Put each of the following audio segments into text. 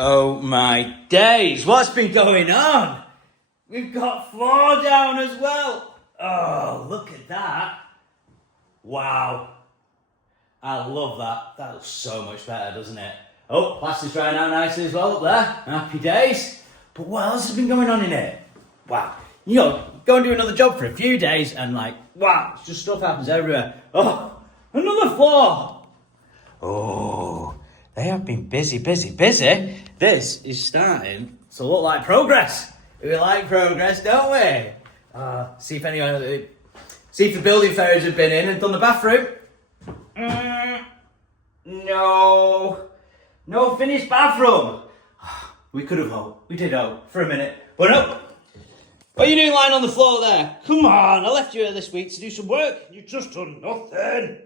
Oh my days, what's been going on? We've got floor down as well. Oh, look at that. Wow. I love that. That looks so much better, doesn't it? Oh, plaster's drying out nicely as well up there. Happy days. But what else has been going on in it? Wow. You know, go and do another job for a few days and like, wow, it's just stuff happens everywhere. Oh, another floor. Oh, they have been busy. This is starting to look like progress. We like progress, don't we? See if the building fairies have been in and done the bathroom. No finished bathroom. We could have hoped. We did hope for a minute, but no. What are you doing lying on the floor there? Come on, I left you here this week to do some work. You've just done nothing.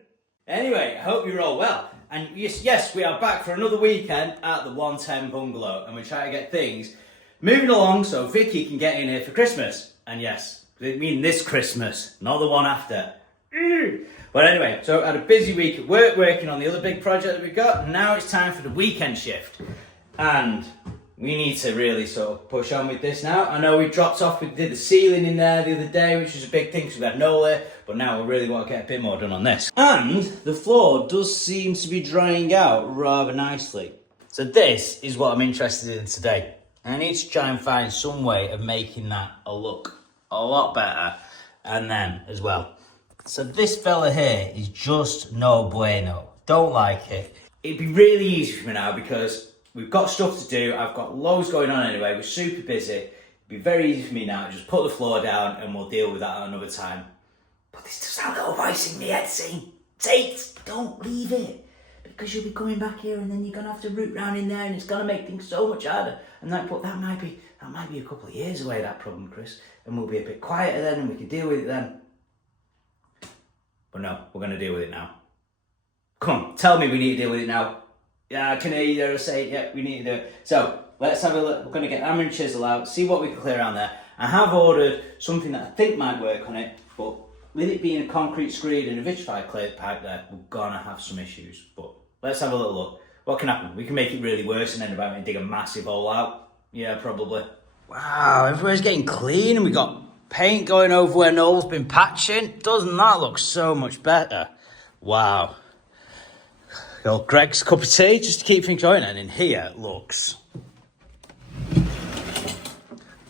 Anyway, I hope you're all well. And yes, we are back for another weekend at the 110 Bungalow, and we're trying to get things moving along so Vicky can get in here for Christmas. And yes, I mean this Christmas, not the one after. But anyway, so I had a busy week at work working on the other big project that we've got. And now it's time for the weekend shift. And we need to really sort of push on with this now. I know we did the ceiling in there the other day, which was a big thing because we had no there. But now we really want to get a bit more done on this. And the floor does seem to be drying out rather nicely. So this is what I'm interested in today. I need to try and find some way of making that look a lot better. And then as well. So this fella here is just no bueno. Don't like it. It'd be really easy for me now because we've got stuff to do. I've got loads going on anyway. We're super busy. It'd be very easy for me now to just put the floor down and we'll deal with that at another time. But this does have a little voice in my head saying, Tate, don't leave it. Because you'll be coming back here and then you're going to have to root round in there and it's going to make things so much harder. And that might be a couple of years away, that problem, Chris. And we'll be a bit quieter then and we can deal with it then. But no, we're going to deal with it now. Come on, tell me we need to deal with it now. Yeah, I can hear you say, yeah, we need to do it. So, let's have a look. We're going to get hammer and chisel out, see what we can clear around there. I have ordered something that I think might work on it, but with it being a concrete screed and a vitrified clear pipe there, we're going to have some issues. But let's have a little look. What can happen? We can make it really worse and end up having to dig a massive hole out. Yeah, probably. Wow, everywhere's getting clean and we got paint going over where Noel's been patching. Doesn't that look so much better? Wow. Old Greg's cup of tea, just to keep things going. And in here looks...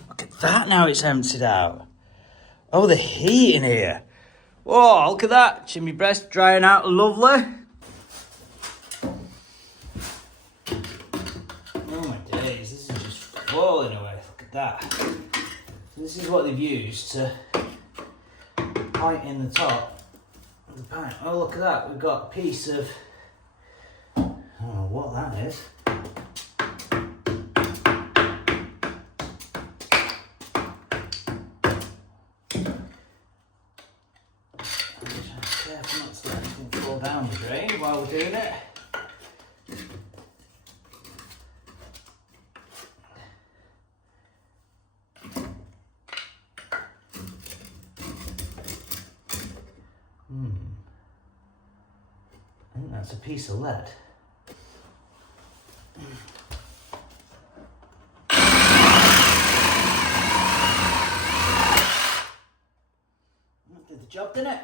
Look at that now it's emptied out. Oh, the heat in here. Whoa, look at that. Chimney breast drying out lovely. Oh my days, this is just falling away. Look at that. This is what they've used to point in the top of the pipe. Oh, look at that. We've got a piece of... I don't know what that is. I'm just trying to be careful not to let anything fall down the drain while we're doing it. I think that's a piece of lead. Did the job, didn't it?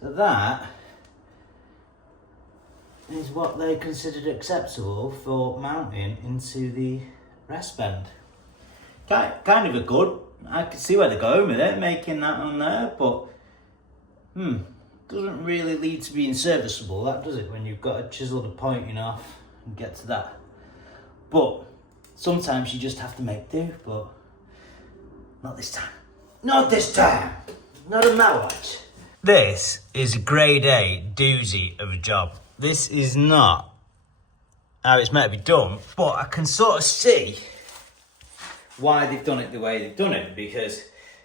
So that is what they considered acceptable for mounting into the rest bend. Kind of a good. I can see where they're going with it, making that on there, but doesn't really lead to being serviceable, that does it, when you've got to chisel the pointing off and get to that. But sometimes you just have to make do, but not this time. Not this time! Not a match. This is a grade A doozy of a job. This is not how it's meant to be done, but I can sort of see why they've done it the way they've done it, because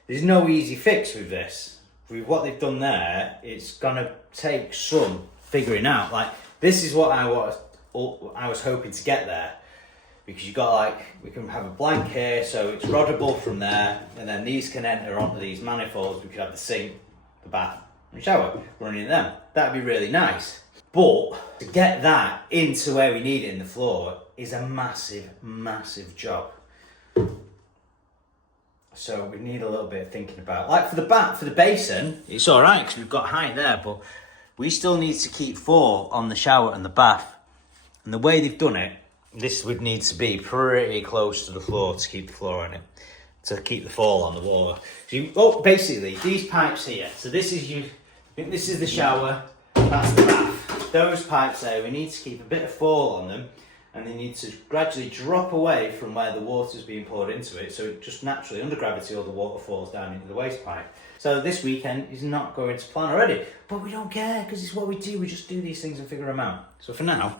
there's no easy fix with this. With what they've done there, it's gonna take some figuring out. Like, this is what I was hoping to get there, because you got like, we can have a blank here, so it's roddable from there, and then these can enter onto these manifolds. We could have the sink, the bath, and shower running them. That'd be really nice. But to get that into where we need it in the floor is a massive, massive job. So we need a little bit of thinking about. Like for the basin, it's all right because we've got height there, but we still need to keep 4 on the shower and the bath. And the way they've done it, this would need to be pretty close to the floor to keep the floor on it, to keep the fall on the water. So basically, these pipes here. So this is I think this is the shower, that's the bath. Those pipes there, we need to keep a bit of fall on them, and they need to gradually drop away from where the water's being poured into it, so it just naturally, under gravity, all the water falls down into the waste pipe. So this weekend is not going to plan already, but we don't care, because it's what we do. We just do these things and figure them out. So for now,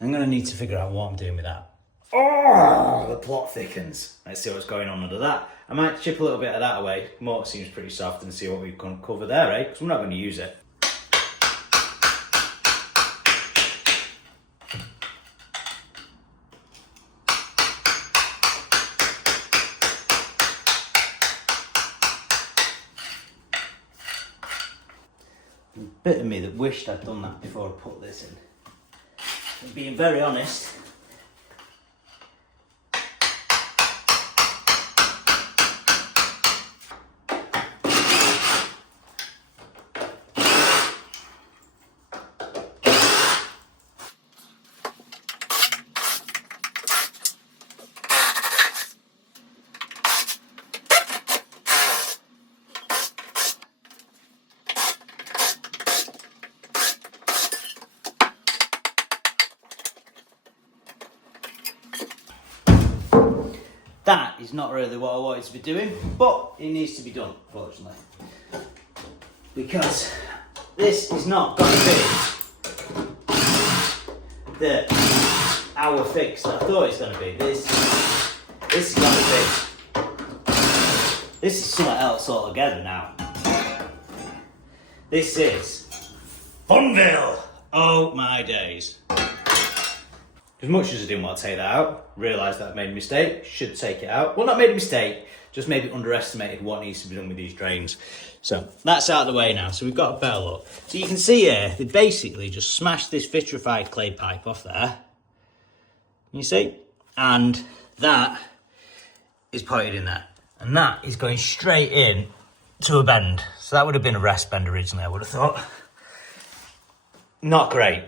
I'm going to need to figure out what I'm doing with that. Oh, the plot thickens. Let's see what's going on under that. I might chip a little bit of that away. Mortar seems pretty soft, and see what we can cover there, eh? Because we're not going to use it. Bit of me that wished I'd done that before I put this in. And being very honest, that is not really what I wanted to be doing, but it needs to be done, unfortunately. Because this is not going to be the hour fix that I thought it's going to be. This is going to be, this is something else altogether now. This is Funville! Oh my days. As much as I didn't want to take that out, realised that I'd made a mistake, should take it out. Well, not made a mistake, just maybe underestimated what needs to be done with these drains. So that's out of the way now, so we've got a better look. So you can see here, they basically just smashed this vitrified clay pipe off there. You see? And that is pointed in there. And that is going straight in to a bend. So that would have been a rest bend originally, I would have thought. Not great.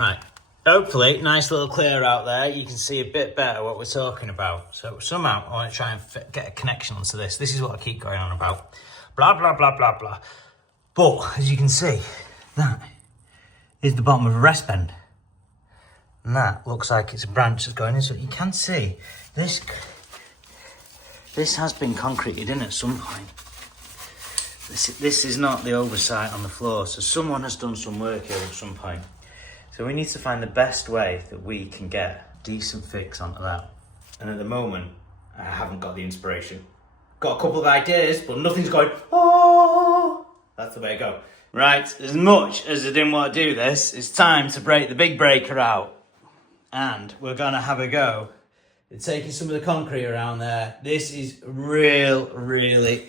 Right, hopefully, nice little clear out there. You can see a bit better what we're talking about. So somehow I want to try and get a connection onto this. This is what I keep going on about. Blah, blah, blah, blah, blah. But, as you can see, that is the bottom of a rest bend. And that looks like it's a branch that's going in. So you can see, this has been concreted in at some point. This is not the oversight on the floor. So someone has done some work here at some point. So we need to find the best way that we can get a decent fix onto that. And at the moment, I haven't got the inspiration. Got a couple of ideas, but nothing's going, oh, that's the way to go. Right, as much as I didn't want to do this, it's time to break the big breaker out. And we're gonna have a go at taking some of the concrete around there. This is really,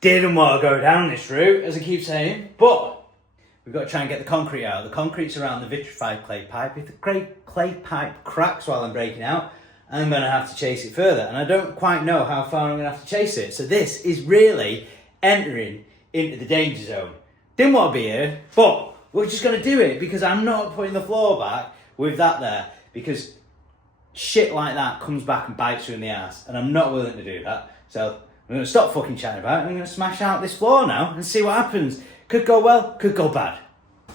didn't want to go down this route, as I keep saying, but we've got to try and get the concrete out. The concrete's around the vitrified clay pipe. If the clay pipe cracks while I'm breaking out, I'm going to have to chase it further. And I don't quite know how far I'm going to have to chase it. So this is really entering into the danger zone. Didn't want to be here, but we're just going to do it because I'm not putting the floor back with that there. Because shit like that comes back and bites you in the ass. And I'm not willing to do that. So I'm going to stop fucking chatting about it. I'm going to smash out this floor now and see what happens. Could go well, could go bad.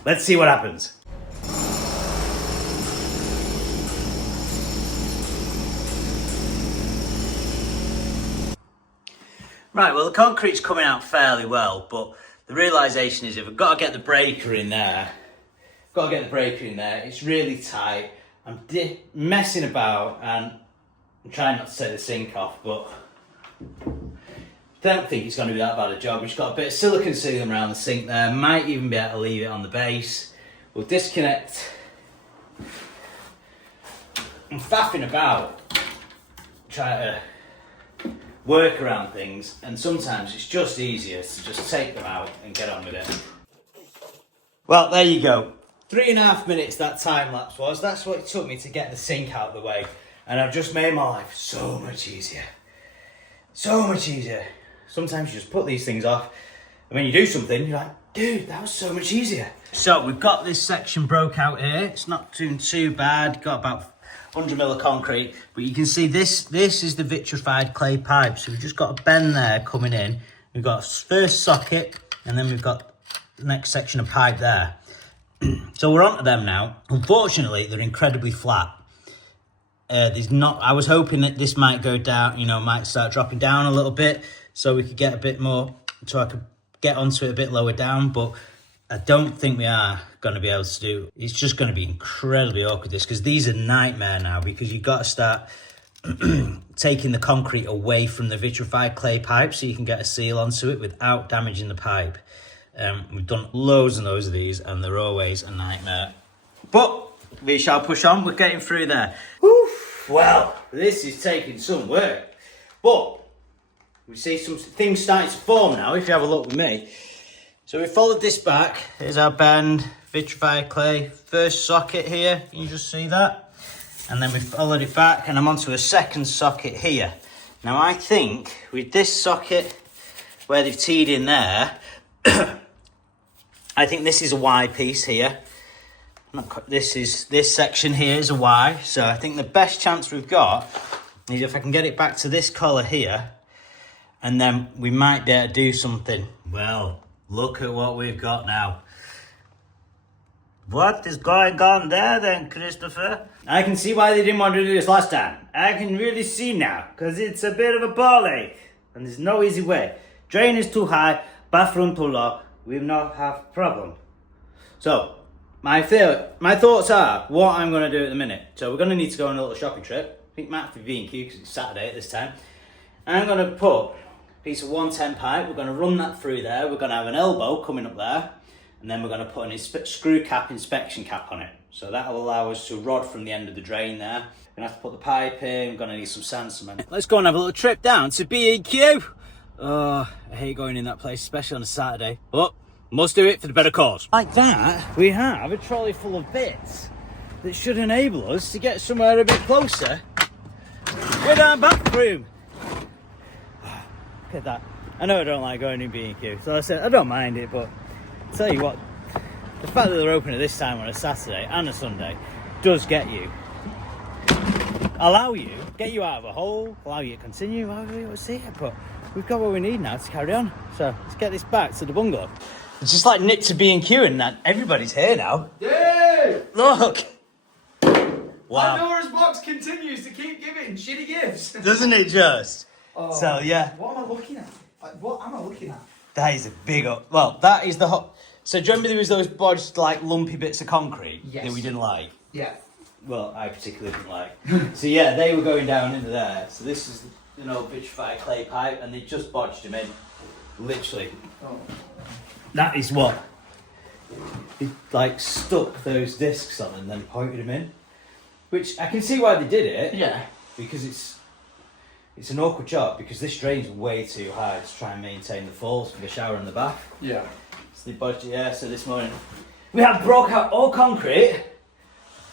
Let's see what happens. Right, well the concrete's coming out fairly well, but the realisation is if I've got to get the breaker in there, it's really tight. I'm messing about and I'm trying not to take the sink off, but don't think it's going to be that bad a job. We've just got a bit of silicone sealant around the sink there. Might even be able to leave it on the base. We'll disconnect I'm faffing about, trying to work around things, and sometimes it's just easier to just take them out and get on with it. Well, there you go. 3.5 minutes that time lapse was. That's what it took me to get the sink out of the way. And I've just made my life so much easier. So much easier. Sometimes you just put these things off, and when you do something, you're like, dude, that was so much easier. So we've got this section broke out here. It's not doing too bad. Got about 100 mil of concrete, but you can see this is the vitrified clay pipe. So we've just got a bend there coming in. We've got a first socket, and then we've got the next section of pipe there. So we're onto them now. Unfortunately, they're incredibly flat. I was hoping that this might go down, might start dropping down a little bit, so we could get a bit more, so I could get onto it a bit lower down, but I don't think we are going to be able to do. It's just going to be incredibly awkward, this, because these are nightmare now, because you've got to start taking the concrete away from the vitrified clay pipe so you can get a seal onto it without damaging the pipe. We've done loads and loads of these, and they're always a nightmare. But we shall push on. We're getting through there. Oof. Well, this is taking some work. But we see some things starting to form now, if you have a look with me. So we followed this back. Here's our bend, vitrified clay. First socket here, can you just see that? And then we followed it back, and I'm onto a second socket here. Now I think with this socket, where they've teed in there, I think this is a Y piece here. This section here is a Y. So I think the best chance we've got is if I can get it back to this colour here, and then we might be able to do something. Well, look at what we've got now. What is going on there then, Christopher? I can see why they didn't want to do this last time. I can really see now, because it's a bit of a ball ache, and there's no easy way. Drain is too high, bathroom too low. We not have problem. So, my thoughts are what I'm going to do at the minute. So we're going to need to go on a little shopping trip. I think Matt for B&Q because it's Saturday at this time. I'm going to put a piece of 110 pipe. We're going to run that through there. We're going to have an elbow coming up there, and then we're going to put an screw cap inspection cap on it. So that will allow us to rod from the end of the drain there. We're going to have to put the pipe in. We're going to need some sand cement. Let's go and have a little trip down to B&Q. Oh, I hate going in that place, especially on a Saturday. But must do it for the better cause. Like that, we have a trolley full of bits that should enable us to get somewhere a bit closer with our bathroom. Look at that. I know I don't like going in B&Q, so I said I don't mind it, but I'll tell you what, the fact that they're open at this time on a Saturday and a Sunday does get you. Get you out of a hole, allow you to continue, however you want to see it, but we've got what we need now to carry on. So let's get this back to the bungalow. It's just like nipped to B&Q and that everybody's here now. Dude! Look! Wow. Pandora's box continues to keep giving shitty gifts. Doesn't it just? Oh, so yeah. What am I looking at? What am I looking at? That is a big up. Well, that is the hot. So do you remember there was those bodged like lumpy bits of concrete that we didn't like? Yeah. Well, I particularly didn't like. So yeah, they were going down into there. So this is an old vitrified clay pipe, and they just bodged them in. Literally. Oh. That is what. They like stuck those discs on and then pointed them in. Which I can see why they did it. Yeah. Because it's an awkward job, because this drain's way too high to try and maintain the falls for the shower and the bath. Yeah. So they bodged it, yeah. So this morning we have broke out all concrete.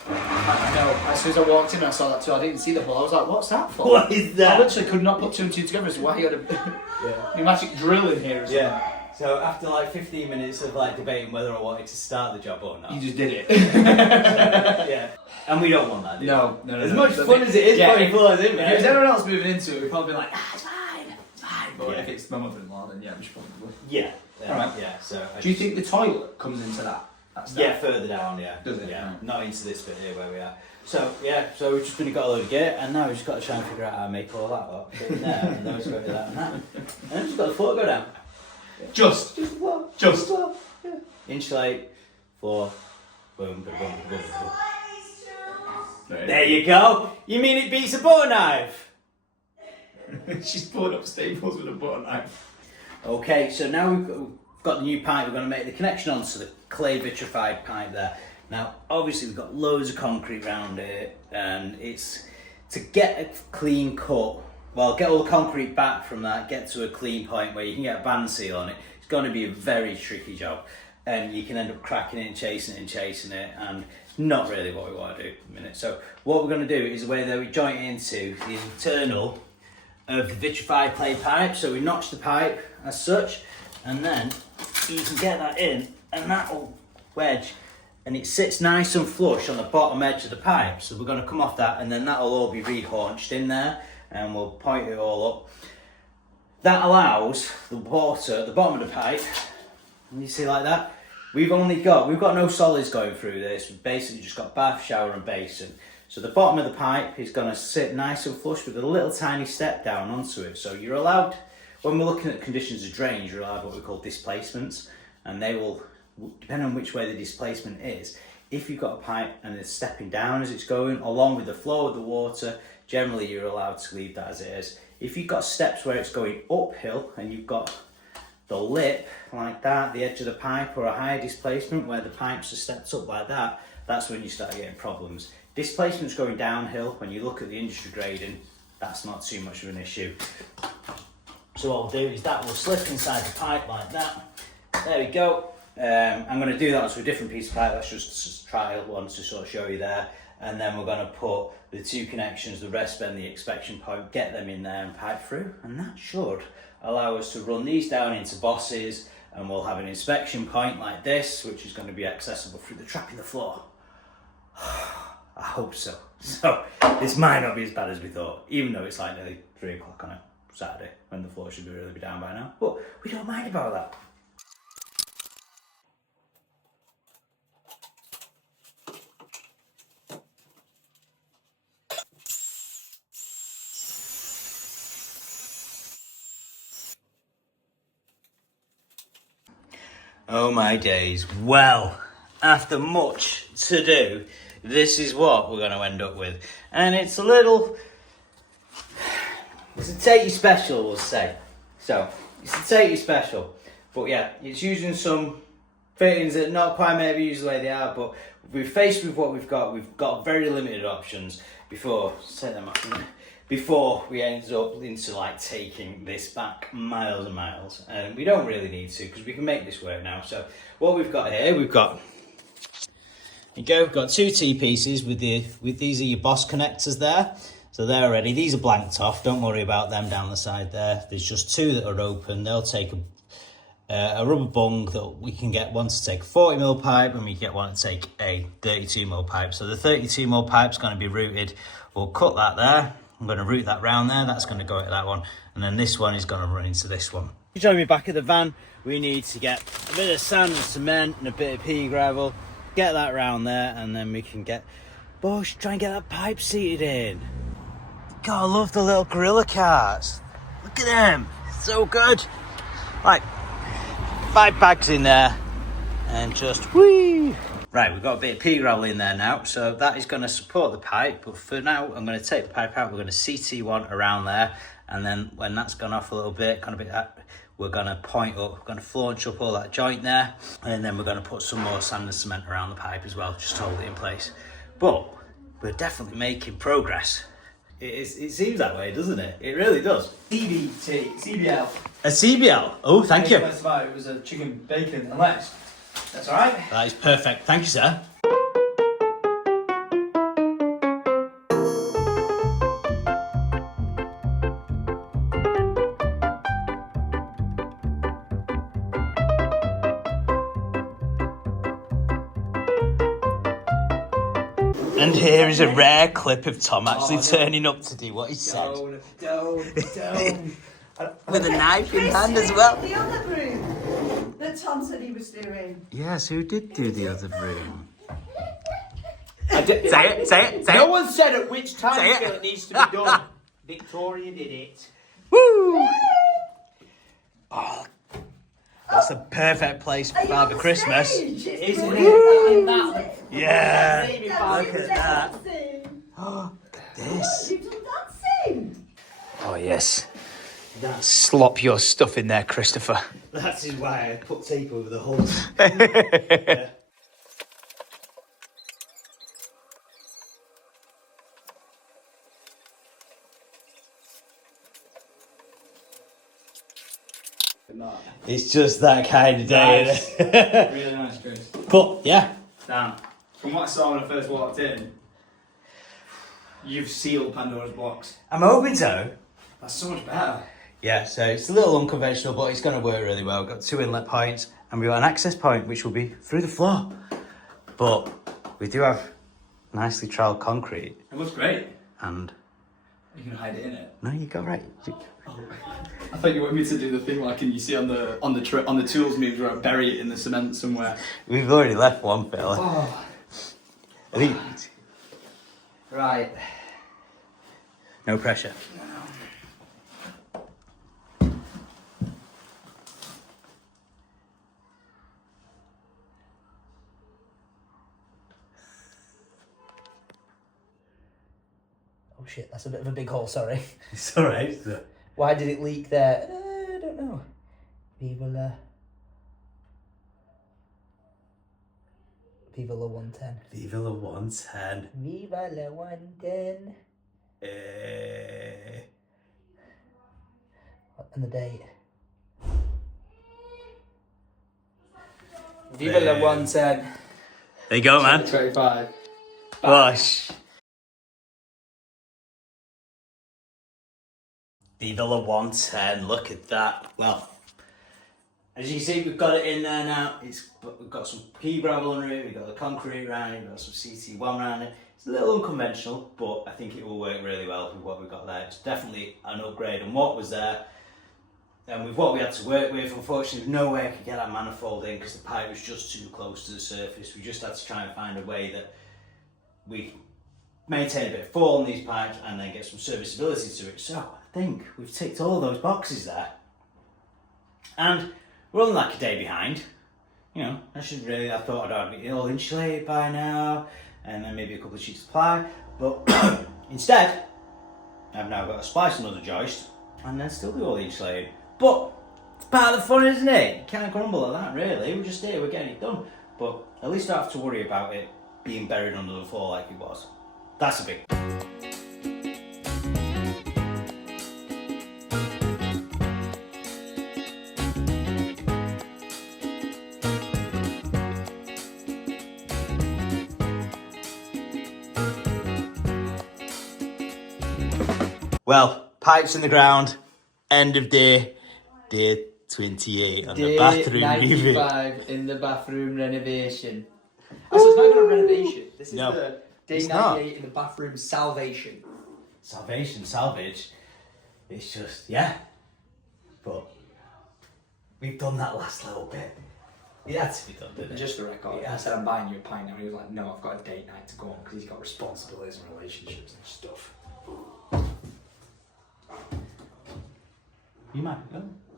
I know. As soon as I walked in, I saw that too. I didn't see the ball. I was like, "What's that for?" What is that? I literally could not put two and two together. So why you had a pneumatic drill in here? Or something. Yeah. So after like 15 minutes of like debating whether I wanted to start the job or not, You just did it. yeah. And we don't want that, do we? No. As much fun as it is, putting floors in, If man. it was everyone else moving into it, we'd probably be like, it's fine. But Yeah. if it's my mother-in-law, then yeah, we should probably. Yeah. Alright. Yeah. So. Do you think the toilet comes into that? Yeah, further down. Yeah. Does it? Yeah. Right. Not into this bit here where we are. So yeah. So we've just been got a load of gear, and now we've just got to try and figure out how to make all that up. Put it in there, and then we've got to do that and that, and then we've just got the floor go down. Just. Just the floor. Just. the floor. Yeah. Insulate, floor, boom, boom, boom, boom, boom. There you go. You mean it beats a butter knife? She's pulling up staples with a butter knife. Okay, so now we've got the new pipe. We're going to make the connection onto the clay vitrified pipe there. Now, obviously we've got loads of concrete around it, and it's to get a clean cut, well, get all the concrete back from that, get to a clean point where you can get a band seal on it. It's going to be a very tricky job, and you can end up cracking it and chasing it, and not really what we want to do in a minute. So what we're going to do is the way that we joint into the internal of the vitrified clay pipe. So we notch the pipe as such, and then you can get that in, and that will wedge, and it sits nice and flush on the bottom edge of the pipe. So we're going to come off that, and then that will all be re-haunched in there, and we'll point it all up. That allows the water at the bottom of the pipe, and you see like that, we've got no solids going through this. We've basically just got bath, shower and basin. So the bottom of the pipe is going to sit nice and flush with a little tiny step down onto it. So you're allowed, when we're looking at conditions of drainage, you're allowed what we call displacements, and they will, depending on which way the displacement is, if you've got a pipe and it's stepping down as it's going, along with the flow of the water, generally you're allowed to leave that as it is. If you've got steps where it's going uphill and you've got the lip like that, the edge of the pipe, or a higher displacement where the pipes are stepped up like that, that's when you start getting problems. Displacement's going downhill. When you look at the industry grading, that's not too much of an issue. So what we'll do is that will slip inside the pipe like that. There we go. I'm going to do that to a different piece of pipe. Let's just try one to sort of show you there. And then we're going to put the two connections, the rest bend, the inspection point, get them in there and pipe through. And that should allow us to run these down into bosses, and we'll have an inspection point like this, which is going to be accessible through the trap in the floor. I hope so. So this might not be as bad as we thought, even though it's like nearly 3 o'clock on a Saturday when the floor should really be down by now. But we don't mind about that. Oh my days. Well, after much to do, this is what we're going to end up with. And it's a tatey special, we'll say. So, it's a tatey special. But yeah, it's using some fittings that not quite maybe use the way they are, but we're faced with what we've got very limited options before we end up into like taking this back miles and miles, and we don't really need to because we can make this work now. So what we've got here, we've got two T-pieces with these are your boss connectors there. So they're ready. These are blanked off. Don't worry about them down the side there. There's just two that are open. They'll take a rubber bung that we can get one to take a 40mm pipe, and we get one to take a 32mm pipe. So the 32mm pipe's going to be routed. We'll cut that there. I'm going to route that round there. That's going to go into that one. And then this one is going to run into this one. Join me back at the van. We need to get a bit of sand and cement and a bit of pea gravel. Get that round there, and then we can get... Bush, try and get that pipe seated in. God, I love the little gorilla carts. Look at them. So good. Right. 5 bags in there. And just whee. Right, we've got a bit of pea gravel in there now, so that is going to support the pipe, but for now I'm going to take the pipe out. We're going to CT one around there, and then when that's gone off a little bit, kind of bit that, we're going to point up, we're going to flaunch up all that joint there, and then we're going to put some more sand and cement around the pipe as well, just to hold it in place. But we're definitely making progress. It seems that way, doesn't it? It really does. CBL. A CBL? Oh, thank you. It was a chicken, bacon and lettuce. That's all right. That is perfect. Thank you, sir. And here is a rare clip of Tom actually turning up to do what he said. Don't. With a knife in hand as well. The other room that Tom said he was doing. Yes, who did do the other room? Say it. No one said at which time Say it needs to be done. Victoria did it. Woo! Oh, that's the perfect place for Father Christmas. Isn't it? Yeah. Look at that. Oh, look at this. You've done dancing. Oh, yes. Slop your stuff in there, Christopher. That is why I put tape over the holes. Yeah. No. It's just that kind of day. Nice. Isn't it? Really nice, Chris. But yeah, Damn. From what I saw when I first walked in, you've sealed Pandora's box. I'm hoping so. That's so much better. Yeah, so it's a little unconventional, but it's going to work really well. We've got 2 inlet points, and we've got an access point, which will be through the floor. But we do have nicely troweled concrete. It looks great. And You can hide it in it. no, you got right. I thought you wanted me to do the thing like you see on the tools moves where I bury it in the cement somewhere. We've already left one fella. Oh. I think Right. no pressure. Oh shit, that's a bit of a big hole, sorry. It's alright. Why did it leak there? I don't know. Viva la 110. Viva la 110. Viva la 110. And the date. Viva la 110. There you go, man. 25. Gosh. Viva la 110, look at that. Well, as you can see, we've got it in there now. We've got some pea gravel under it, we've got the concrete around it, we've got some CT1 around it. It's a little unconventional, but I think it will work really well with what we've got there. It's definitely an upgrade on what was there. And with what we had to work with, unfortunately, no way I could get that manifold in because the pipe was just too close to the surface. We just had to try and find a way that we could maintain a bit of fall on these pipes and then get some serviceability to it. So I think we've ticked all those boxes there. And we're only like a day behind. You know, I thought I'd be all insulated by now, and then maybe a couple of sheets of ply. But instead, I've now got to splice another joist and then still do all the insulating. But it's part of the fun, isn't it? You can't grumble at that, really. We're just here, we're getting it done. But at least I don't have to worry about it being buried under the floor like it was. That's a big. Well, pipes in the ground, end of day 28 on the bathroom 95 in the bathroom renovation. Oh, so it's not even a renovation. This is No, the day it's 98 not. in the bathroom salvation. Salvage. It's just, yeah. But we've done that last little bit. It had to be done, didn't it? Just for record, Yeah. I said I'm buying you a pint now. He was like, no, I've got a date night to go on because he's got responsibilities and relationships and stuff. You might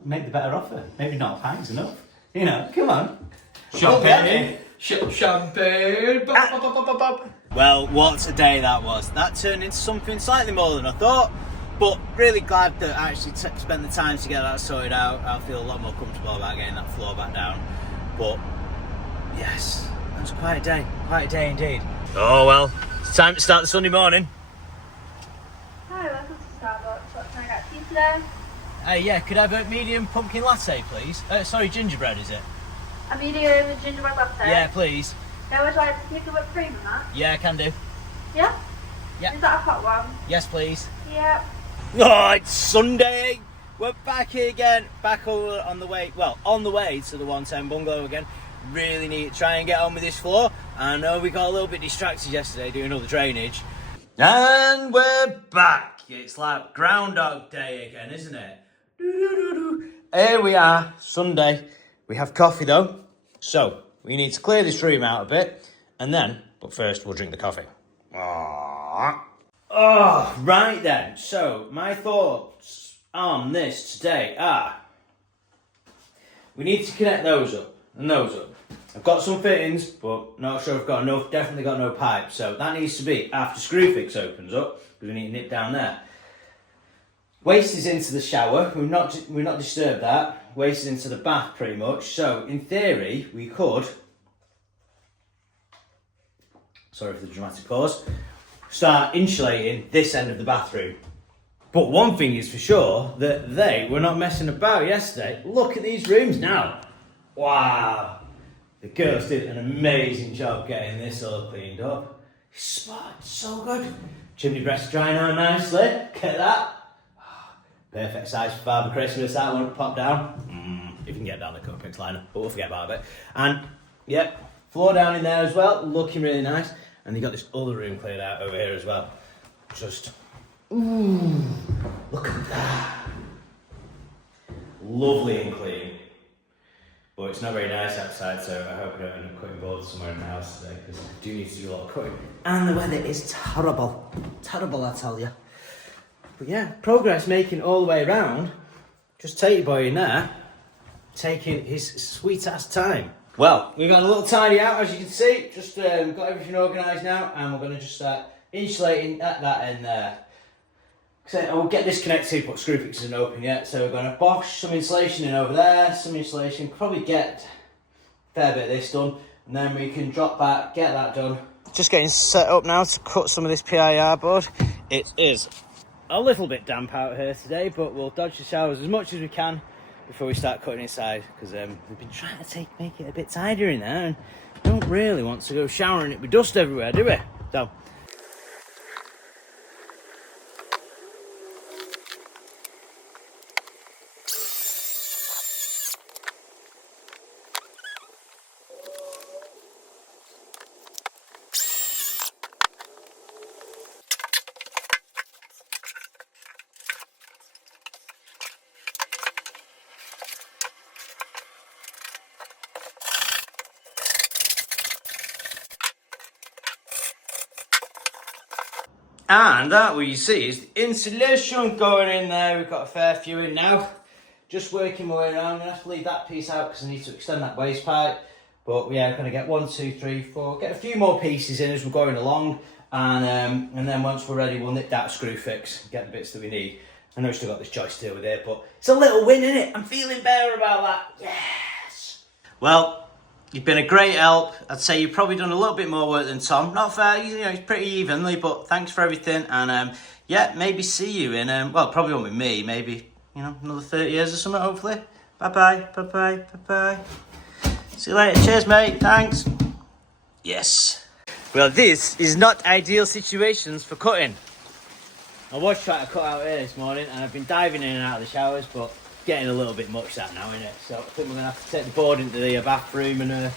make the better offer. Maybe not a pint's enough. You know, come on. Champagne. Champagne. Bop, bop, bop, bop, bop. Well, what a day that was. That turned into something slightly more than I thought, but really glad that I actually spent the time to get that sorted out. I feel a lot more comfortable about getting that floor back down. But yes, it was quite a day indeed. Oh well, it's time to start the Sunday morning. Hi, welcome to Starbucks. What can I get for you today? Yeah, could I have a medium pumpkin latte, please? Sorry, gingerbread, is it? A medium gingerbread latte? Yeah, please. Okay, would you like to keep the whipped cream in that? Yeah, can do. Yeah? Yeah. Is that a hot one? Yes, please. Yeah. Oh, it's Sunday. We're back here again. Back over on the way. Well, on the way to the 110 bungalow again. Really need to try and get on with this floor. I know we got a little bit distracted yesterday doing all the drainage. And we're back. It's like Groundhog Day again, isn't it? Here we are, Sunday. We have coffee though. So, we need to clear this room out a bit. And then, but first, we'll drink the coffee. Oh, right then. So, my thoughts on this today are... we need to connect those up and those up. I've got some fittings, but not sure I've got enough. Definitely got no pipe. So, that needs to be after Screwfix opens up, because we need to nip down there. Waste is into the shower. We've not disturbed that. Waste is into the bath pretty much. So, in theory, we could... sorry for the dramatic pause. Start insulating this end of the bathroom. But one thing is for sure, that they were not messing about yesterday. Look at these rooms now. Wow. The girls did an amazing job getting this all cleaned up. Spot, so good. Chimney breast drying out nicely. Look at that. Perfect size for Father Christmas, that one. Pop down. If you can get down the Copex liner, but we'll forget about it. And, yep, floor down in there as well. Looking really nice. And you got this other room cleared out over here as well. Just, ooh, look at that. Lovely and clean. But it's not very nice outside, so I hope I don't end up cutting boards somewhere in the house today, because I do need to do a lot of cutting. And the weather is terrible. Terrible, I tell you. But yeah, progress making all the way around. Just take your boy in there, taking his sweet ass time. Well, we've got a little tidy out, as you can see. Just we've got everything organised now, and we're going to just start insulating at that end there. So I will get this connected, but screw fix isn't open yet. So we're going to bosh some insulation in over there, some insulation, probably get a fair bit of this done, and then we can drop back, get that done. Just getting set up now to cut some of this PIR board. It is a little bit damp out here today, but we'll dodge the showers as much as we can before we start cutting inside, because we've been trying to make it a bit tidier in there, and don't really want to go showering it with dust everywhere, do we? So. And that, what you see, is the insulation going in there. We've got a fair few in now. Just working my way around. I'm going to have to leave that piece out because I need to extend that waste pipe. But yeah, I'm going to get 1, 2, 3, 4, get a few more pieces in as we're going along. And then once we're ready, we'll nip that screw fix, get the bits that we need. I know we've still got this joist to deal with here, but it's a little win, isn't it? I'm feeling better about that. Yes! Well, you've been a great help. I'd say you've probably done a little bit more work than Tom. Not fair, you know, it's pretty evenly, but thanks for everything. And yeah, maybe see you in, well, probably won't be me, maybe, you know, another 30 years or something, hopefully. Bye-bye, bye-bye, bye-bye. See you later. Cheers, mate. Thanks. Yes. Well, this is not ideal situations for cutting. I was trying to cut out here this morning, and I've been diving in and out of the showers, but getting a little bit much that now, isn't it? So I think we're going to have to take the board into the bathroom and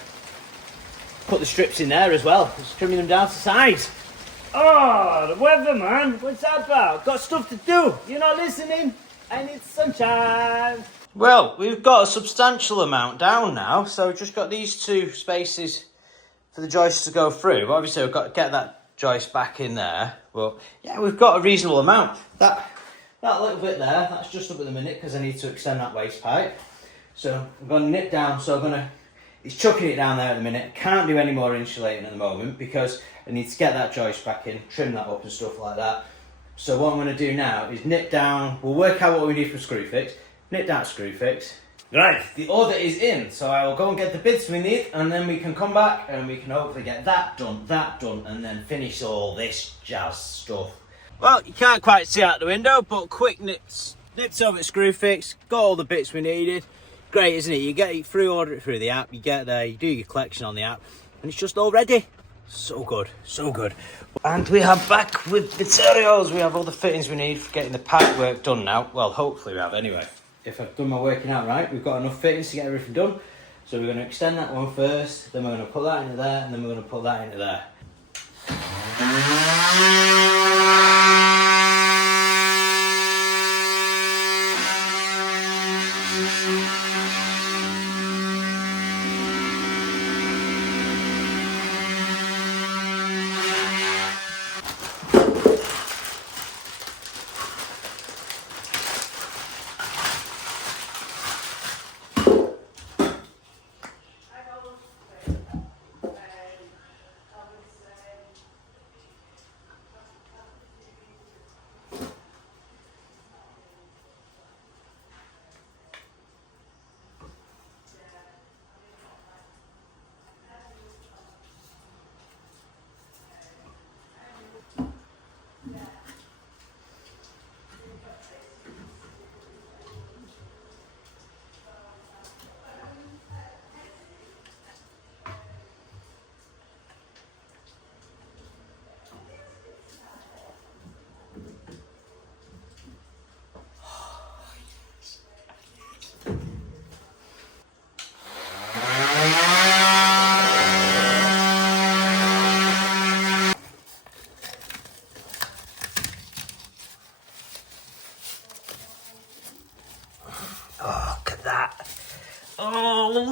put the strips in there as well. Just trimming them down to size. Oh, the weather, man. What's that about? Got stuff to do. You're not listening? I need sunshine. Well, we've got a substantial amount down now. So we've just got these 2 spaces for the joists to go through. But obviously, we've got to get that joist back in there. But yeah, we've got a reasonable amount. That little bit there, that's just up at the minute because I need to extend that waste pipe. So I'm going to nip down, it's chucking it down there at the minute. Can't do any more insulating at the moment because I need to get that joist back in, trim that up and stuff like that. So what I'm going to do now is nip down, we'll work out what we need for screw fix, nip down screw fix. Right, the order is in, so I will go and get the bits we need and then we can come back and we can hopefully get that done, and then finish all this jazz stuff. Well, you can't quite see out the window, but quick nips over at screw fix, got all the bits we needed. Great, isn't it? You get it through, order it through the app, you get there, you do your collection on the app, and it's just all ready. So good, so good. And we are back with materials. We have all the fittings we need for getting the pipework done now. Well, hopefully we have anyway. If I've done my working out right, we've got enough fittings to get everything done. So we're going to extend that one first, then we're going to put that into there, and then we're going to put that into there.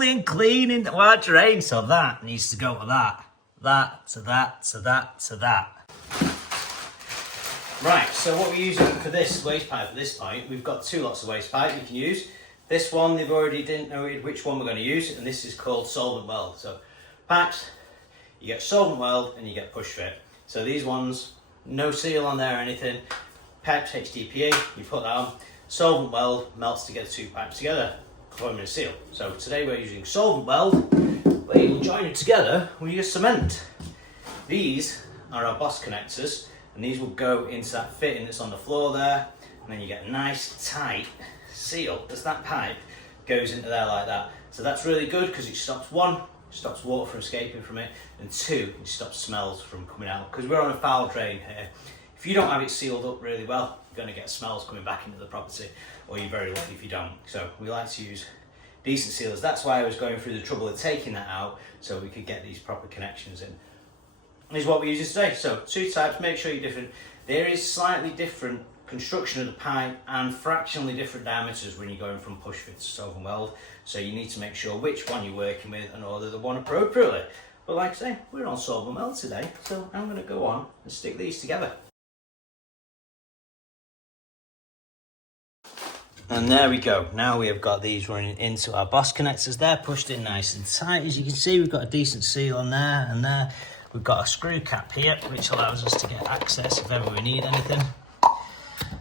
lovely and clean in our drain. So that needs to go to that. That to that to that to that. Right, so what we're using for this waste pipe at this point, we've got 2 lots of waste pipe you can use. This one, they've already noted which one we're going to use, and this is called Solvent weld. So pipes, you get Solvent weld and you get push fit. So these ones, no seal on there or anything. Pipes HDPE, you put that on. Solvent weld melts together 2 pipes together, forming a seal. So today we're using Solvent weld, where you'll join it together with your cement. These are our boss connectors, and these will go into that fitting that's on the floor there, and then you get a nice tight seal as that pipe goes into there like that. So that's really good because it stops, 1, stops water from escaping from it, and 2, it stops smells from coming out, because we're on a foul drain here. If you don't have it sealed up really well, you're going to get smells coming back into the property, or you're very lucky if you don't. So we like to use decent sealers. That's why I was going through the trouble of taking that out, so we could get these proper connections in. Is what we're using today. So 2 types, make sure you're different. There is slightly different construction of the pipe and fractionally different diameters when you're going from push fit to Solvent weld. So you need to make sure which one you're working with and order the one appropriately. But like I say, we're on Solvent weld today, so I'm going to go on and stick these together. And there we go. Now we have got these running into our boss connectors. They're pushed in nice and tight. As you can see, we've got a decent seal on there and there. We've got a screw cap here, which allows us to get access if ever we need anything.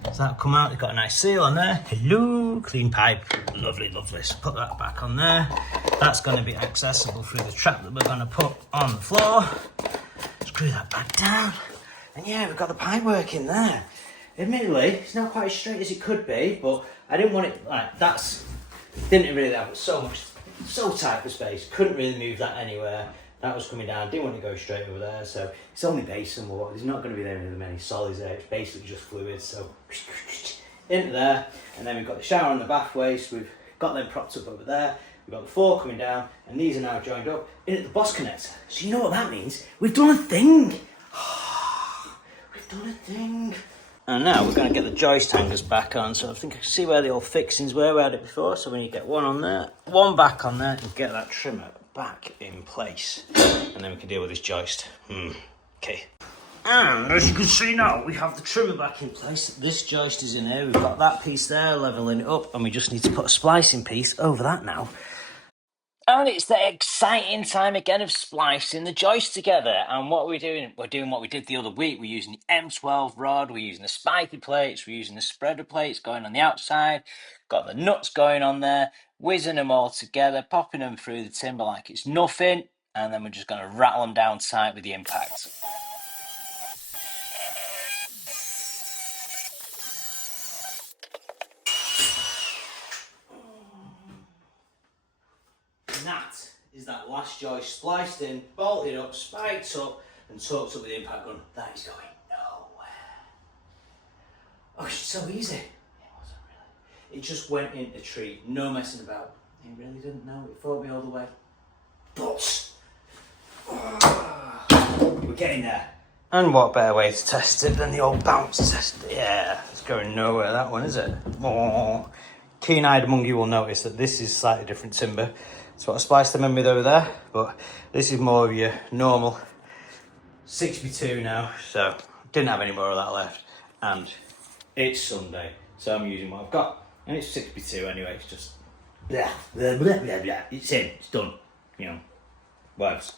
So that'll come out. We've got a nice seal on there. Hello, clean pipe. Lovely, lovely. So put that back on there. That's going to be accessible through the trap that we're going to put on the floor. Screw that back down. And yeah, we've got the pipework in there. Admittedly, it's not quite as straight as it could be, but I didn't want it like that's. Didn't really have so tight for space. Couldn't really move that anywhere. That was coming down. Didn't want to go straight over there. So it's only base and water. There's not going to be there many solids there. It's basically just fluids. So into there, and then we've got the shower and the bath waste. We've got them propped up over there. We've got the floor coming down, and these are now joined up into the boss connector. So you know what that means? We've done a thing. We've done a thing. And now we're going to get the joist hangers back on. So I think I can see where the old fixings were. We had it before. So when you get one on there, one back on there, and get that trimmer back in place. And then we can deal with this joist. Okay. And as you can see now, we have the trimmer back in place. This joist is in here. We've got that piece there, leveling it up. And we just need to put a splicing piece over that now. And it's the exciting time again of splicing the joist together. And what we're doing what we did the other week. We're using the M12 rod, we're using the spiky plates, we're using the spreader plates going on the outside, got the nuts going on there, whizzing them all together, popping them through the timber like it's nothing, and then we're just going to rattle them down tight with the impact. And that is that last joist spliced in, bolted up, spiked up, and torqued up with the impact gun. That is going nowhere. Oh, it's so easy. It wasn't really. It just went in a tree, no messing about. It really didn't know. It fought me all the way. But we're getting there. And what better way to test it than the old bounce test? Yeah, it's going nowhere, that one, is it? Oh. Keen-eyed among you will notice that this is slightly different timber. That's what I spliced them in with over there, but this is more of your normal 6x2 now, so didn't have any more of that left. And it's Sunday, so I'm using what I've got. And it's 6x2 anyway, it's just blah, blah, blah, blah, blah. It's in, it's done, you know, works.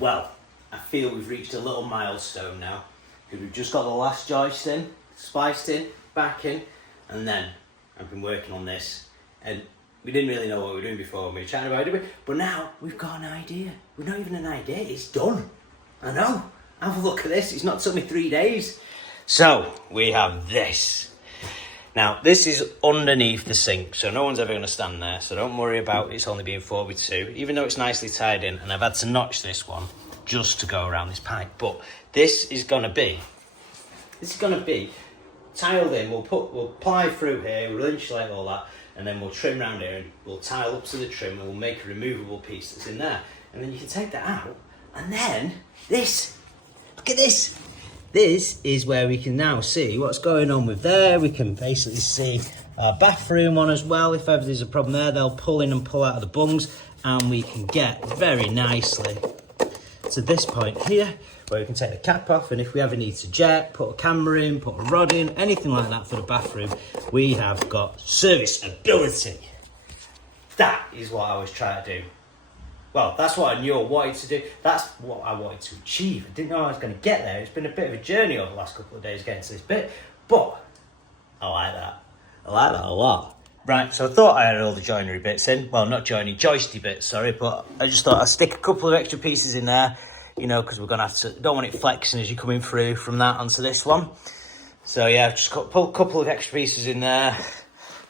Well, I feel we've reached a little milestone now, because we've just got the last joist in, spliced in, back in, and then I've been working on this, and we didn't really know what we were doing before when we were chatting about it, but now we've got an idea. We're not even an idea, it's done. I know, have a look at this, it's not took me 3 days. So, we have this. Now, this is underneath the sink, so no one's ever going to stand there, so don't worry about it's only being 4x2, even though it's nicely tied in, and I've had to notch this one just to go around this pipe. But this is going to be tiled in. We'll ply through here, we'll insulate all that, and then we'll trim around here, and we'll tile up to the trim, and we'll make a removable piece that's in there. And then you can take that out, and then this, look at this. This is where we can now see what's going on with there. We can basically see our bathroom on as well. If ever there's a problem there, they'll pull in and pull out of the bungs. and we can get very nicely to this point here where we can take the cap off, and if we ever need to jet, put a camera in, put a rod in, anything like that for the bathroom, we have got serviceability. That is what I was trying to do. Well, that's what I knew I wanted to do. That's what I wanted to achieve. I didn't know I was going to get there. It's been a bit of a journey over the last couple of days getting to this bit, but I like that. I like that a lot. Right, so I thought I had all the joinery bits in. Well, not joinery, joisty bits, sorry, but I just thought I'd stick a couple of extra pieces in there, you know, because we're going to have to, don't want it flexing as you're coming through from that onto this one. So yeah, I've just put a couple of extra pieces in there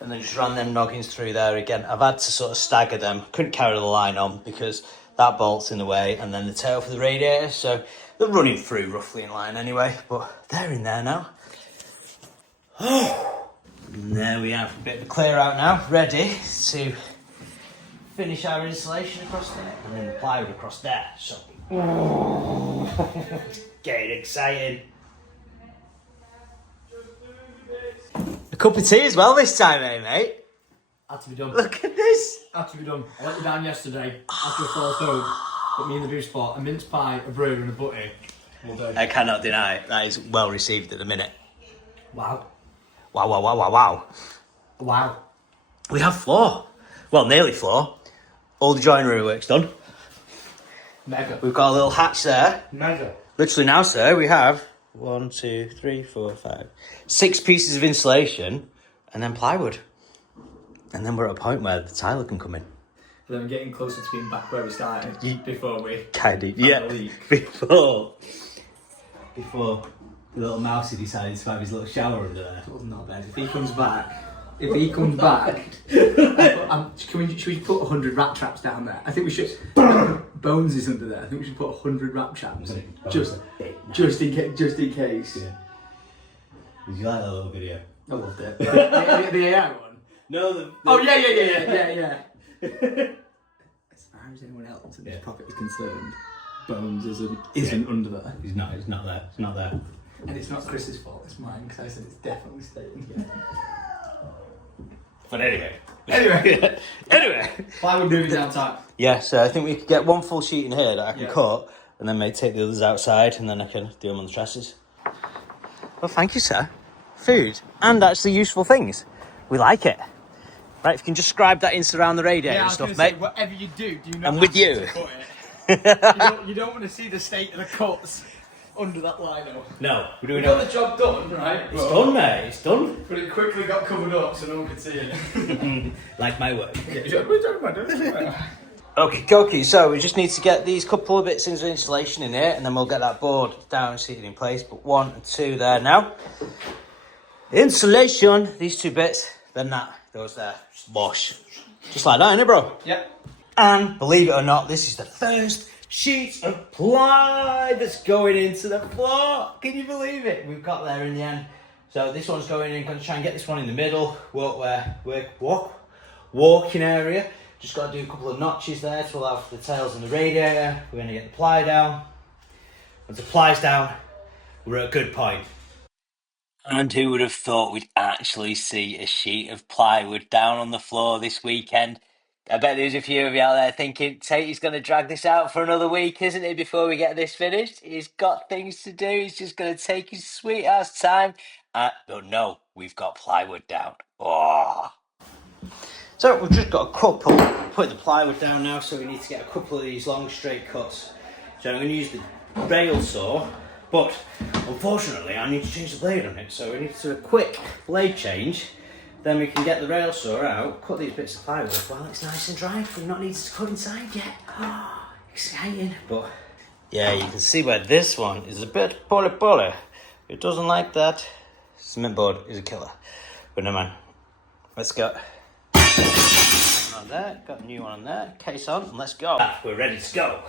and then just ran them noggins through there again. I've had to sort of stagger them. Couldn't carry the line on because that bolt's in the way, and then the tail for the radiator, so they're running through roughly in line anyway, but they're in there now. And there we have a bit of a clear out now, ready to finish our insulation across there and then the plywood across there. So, getting exciting. A cup of tea as well this time, eh, mate? Had to be done. Look at this. Had to be done. I let you down yesterday after a false home, but me and the Bruce bought a mince pie, a brew and a butty. All day. I cannot deny it. That is well received at the minute. Wow. Wow, wow, wow, wow, wow. Wow. We have floor. Well, nearly floor. All the joinery work's done. Mega. We've got a little hatch there. Mega. Literally now, sir, we have 1, 2, 3, 4, 5, 6 pieces of insulation and then plywood. And then we're at a point where the tiler can come in. And then we're getting closer to being back where we started before we Kind of, had yeah. the leak. Before the little mousey decided to have his little shower under there. That was not bad. If he comes back, should we put 100 rat traps down there? I think we should. Bones is under there. I think we should put 100 rat traps, just in case. Yeah. Did you like that little video? I loved it. The AI one. No, the Oh yeah. As far as anyone else and his profit is concerned, Bones isn't under there. He's not there. It's not there. And it's not Chris's fault, it's mine, because I said it's definitely staying here. But anyway. Anyway. Plywood moving down time. Yeah, so I think we could get one full sheet in here that I can Yeah. cut, and then maybe take the others outside, and then I can do them on the trusses. Well, thank you, sir. Food and actually useful things. We like it. Right, if you can just scribe that in around the radiator and stuff, mate. Whatever you do not I'm with you. You don't want to see the state of the cuts under that lino. No, we're doing We got the job done, right? It's done, mate. It's done. But it quickly got covered up so no one could see it. Like my work. What are you talking about? Okay, so we just need to get these couple of bits into insulation in here, and then we'll get that board down and seated in place. But 1 and 2 there now. Insulation, these 2 bits, then that goes there. Wash. Just like that, innit, bro? Yep. And believe it or not, this is the first sheet of ply that's going into the floor. Can you believe it? We've got there in the end. So this one's going in. Going to try and get this one in the middle. Walking area. Just got to do a couple of notches there to allow for the tails and the radiator. We're going to get the ply down. Once the ply's down, we're at a good point. And who would have thought we'd actually see a sheet of plywood down on the floor this weekend? I bet there's a few of you out there thinking, Tatey's going to drag this out for another week, isn't he, before we get this finished? He's got things to do. He's just going to take his sweet ass time. But no, we've got plywood down. Oh. So we've just got a couple, put the plywood down now, so we need to get a couple of these long straight cuts. So I'm going to use the rail saw, but unfortunately I need to change the blade on it, so we need to do a quick blade change. Then we can get the rail saw out, cut these bits of plywood while it's nice and dry. We've not needed to cut inside yet. Oh, exciting. But yeah, you can see where this one is a bit poly. It doesn't like that. Cement board is a killer. But no man, let's go. On there, got a new one on there, case on, and let's go. We're ready to go.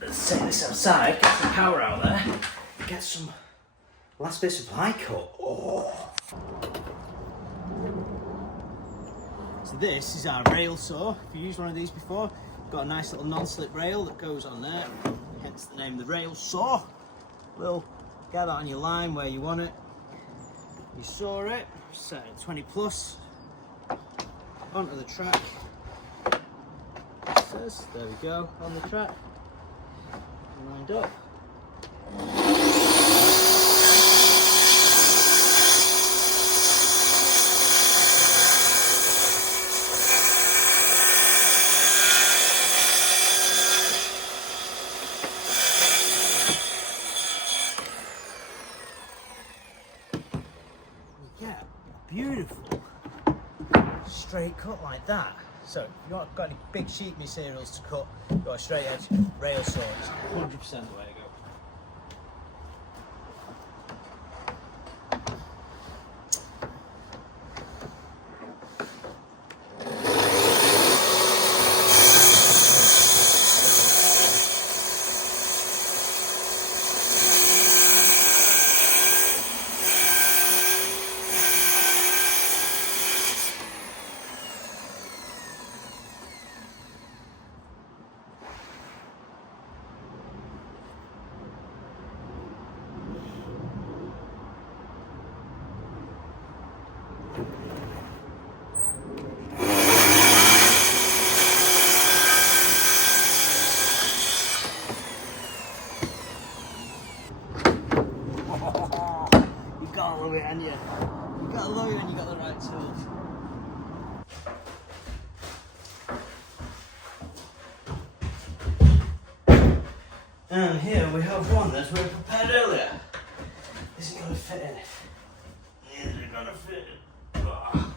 Let's take this outside, get some power out there, get some last bits of ply cut. Oh. So this is our rail saw. If you used one of these before, got a nice little non-slip rail that goes on there, hence the name of the rail saw. We'll get that on your line where you want it. You saw it, set it 20 plus, onto the track, process. There we go, on the track. Lined up. Yeah, beautiful straight cut like that. So if you've not got any big sheet materials to cut, you've got a straight edge rail saw. It's 100% the way to go. You gotta love it, and you gotta love it when you got the right tools. And here we have one that we prepared earlier. Is it gonna fit in? Is it gonna fit in? Oh.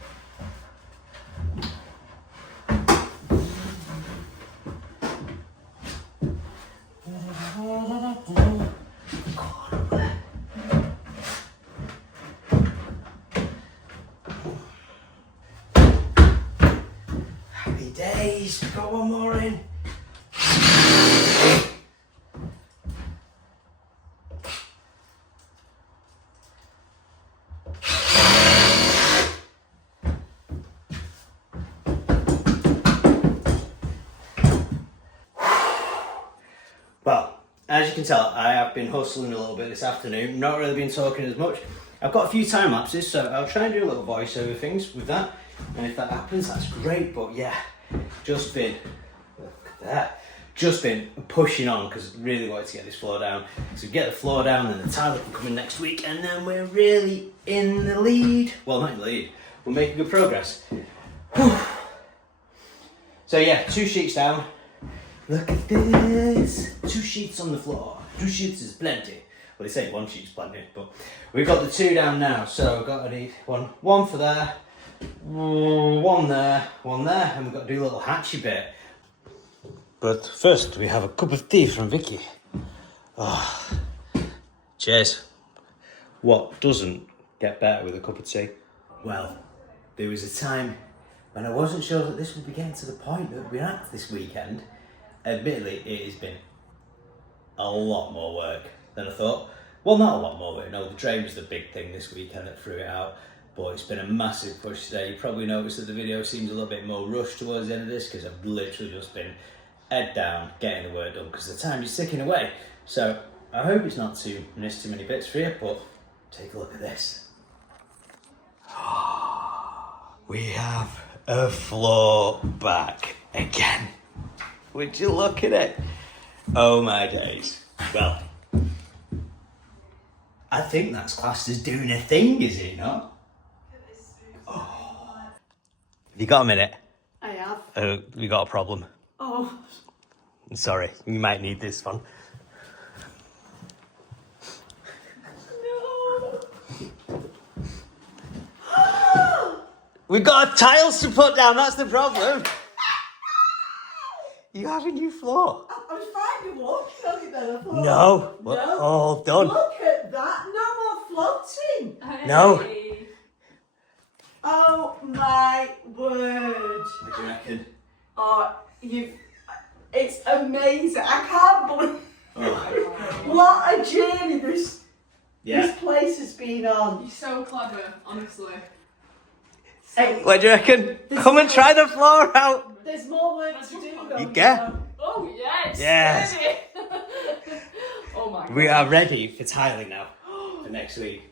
Happy days, got one more in. Well, as you can tell, I have been hustling a little bit this afternoon, not really been talking as much. I've got a few time lapses, so I'll try and do a little voiceover things with that. And if that happens, that's great, but yeah, just been, look at that, just been pushing on because really wanted to get this floor down. So we get the floor down, then the tile can come in next week, and then we're really in the lead. Well, not in the lead, we're making good progress. Whew. So yeah, 2 sheets down. Look at this, 2 sheets on the floor. 2 sheets is plenty. Well, they say 1 sheet's plenty, but we've got the 2 down now. So we've got to need one for there, one there, and we've got to do a little hatchy bit. But first, we have a cup of tea from Vicky. Oh, cheers. What doesn't get better with a cup of tea? Well, there was a time when I wasn't sure that this would be getting to the point that we're at this weekend. Admittedly, it has been a lot more work than I thought. Well, not a lot more work, no, the drain was the big thing this weekend that threw it out, but it's been a massive push today. You probably noticed that the video seems a little bit more rushed towards the end of this because I've literally just been head down, getting the work done because the time is ticking away. So I hope it's not missed too many bits for you, but take a look at this. We have a floor back again. Would you look at it? Oh my days. Well, I think that's classed as doing a thing, is it not? Oh. Have you got a minute? I have. We got a problem. Oh. Sorry, you might need this one. No. We've got tiles to put down, that's the problem. You have a new floor. I was fine with walking on it then. I thought, No, we're all done. Look at that. No more floating. No. Oh my word. What do you reckon? Oh, it's amazing. I can't believe what a journey this place has been on. You're so clever, honestly. Hey, What do you reckon? Come and try the floor out. there's more work to do though. You get? Oh, yes! Yes. Ready. Oh my god. We are ready for tiling now for next week.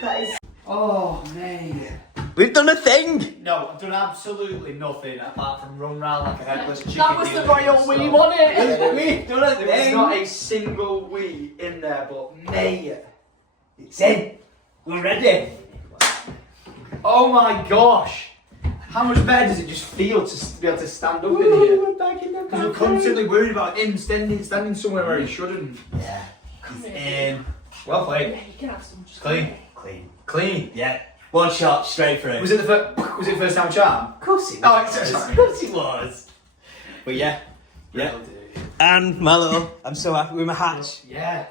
That is. Oh, mate. We've done a thing. No, I've done absolutely nothing apart from run round like a headless chicken. That was the royal wee, wasn't it? We've done a There was thing. not a single wee in there, but mate, it's in. We're ready. Oh my gosh! How much better does it just feel to be able to stand up in here? We're back in the Because we're constantly worried about him standing somewhere where he shouldn't. Yeah. He's in. Well played. Yeah, you can have some. Just Clean. Clean. Yeah. One shot straight for him. Was it first time charm? Of course it Oh, was. sorry. Of course it was. But yeah. Yeah. And my little, I'm so happy with my hatch. Yeah.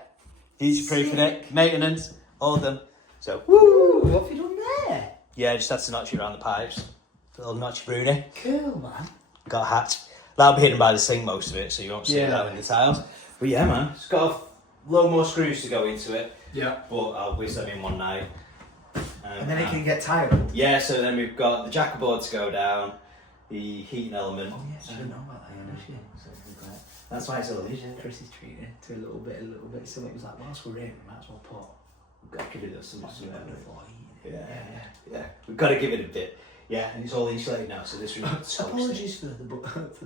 He's proofing it. Maintenance. All done. So, Woo! What have you done there? yeah, just had to notch it around the pipes. Little notch Bruni. Cool, man. Got a hatch. That'll be hidden by the sink most of it, so you won't see that in the tiles. But yeah, man, it's got a load more screws to go into it. Yeah. But I'll whiz them in one night. And then it can get tired. Yeah, so then we've got the jackerboard to go down, the heating element. Oh yes, I didn't know about that. That's why it's all this. Chris is treating it to a little bit. So it was like, whilst we're in, we might as well put. We've got to give it some Yeah. yeah. We've got to give it a bit. Yeah, and it's all insulated now, so this room is so Apologies for the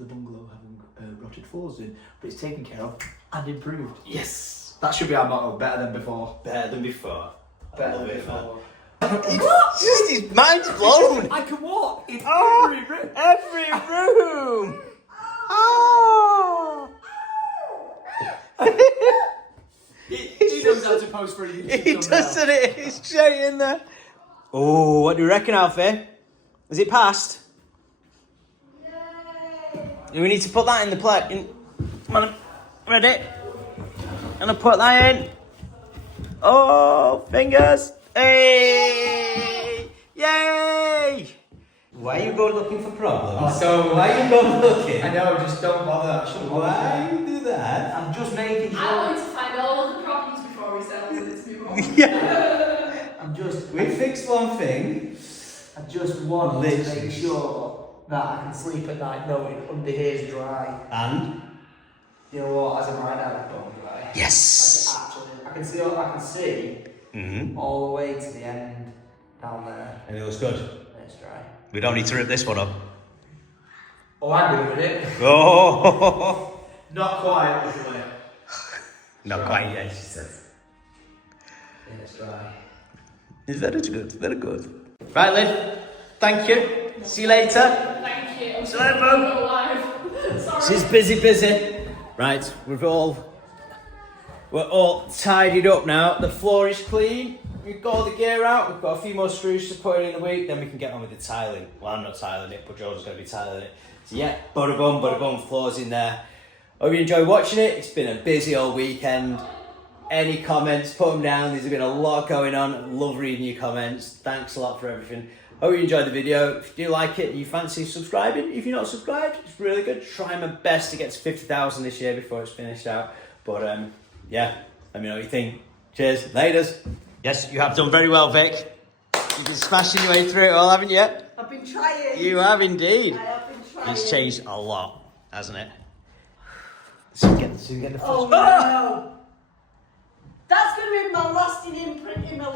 bungalow having rotted floors in, but it's taken care of and improved. Yes! That should be our motto. Better than before. Better than before. Better than before. It's just his mind's blown! I can walk in Oh, every room! Oh! He knows how to pose for a YouTube He doesn't it? He's straight in there. Oh, what do you reckon, Alfie? Is it passed? Do we need to put that in the plate? Come on, ready? Gonna put that in. Oh, fingers! Hey! Yay! Why you go looking for problems? So Why you go looking? I know, just don't bother. I shouldn't bother. Why you do that? I'm just making sure. I want to find all of the problems before we settle this move on. Yeah. I'm just. We fixed one thing. I just want to Literally. make sure that I can sleep at night knowing under here is dry. And? You know what? As of right now, it's bone dry. Yes! I can see Mm-hmm. all the way to the end down there. And it looks good. And it's dry. We don't need to rip this one up. Oh, I'm good with it. Oh! Not quite. Look at it. Not quite yet, she says. Yeah, it's dry. It's very good, very good. Right, Liv. Thank you. See you later. Thank you. I'm So, sorry Mum. to go live. Sorry. She's busy. Right, we're all tidied up now. The floor is clean. We've got all the gear out. We've got a few more screws to put in the week. Then we can get on with the tiling. Well, I'm not tiling it, but George is going to be tiling it. So yeah, bada bum, floors in there. Hope you enjoy watching it. It's been a busy old weekend. Any comments, put them down. There's been a lot going on. Love reading your comments. Thanks a lot for everything. Hope you enjoyed the video. If you do like it and you fancy subscribing, if you're not subscribed, it's really good. Try my best to get to 50,000 this year before it's finished out. But yeah, let me know what you think. Cheers, laters. Yes, you have done very well, Vic. You've been smashing your way through it all, haven't you? I've been trying. You have indeed. I have been trying. It's changed a lot, hasn't it? So get the Oh no! That's going to be my lasting imprint in my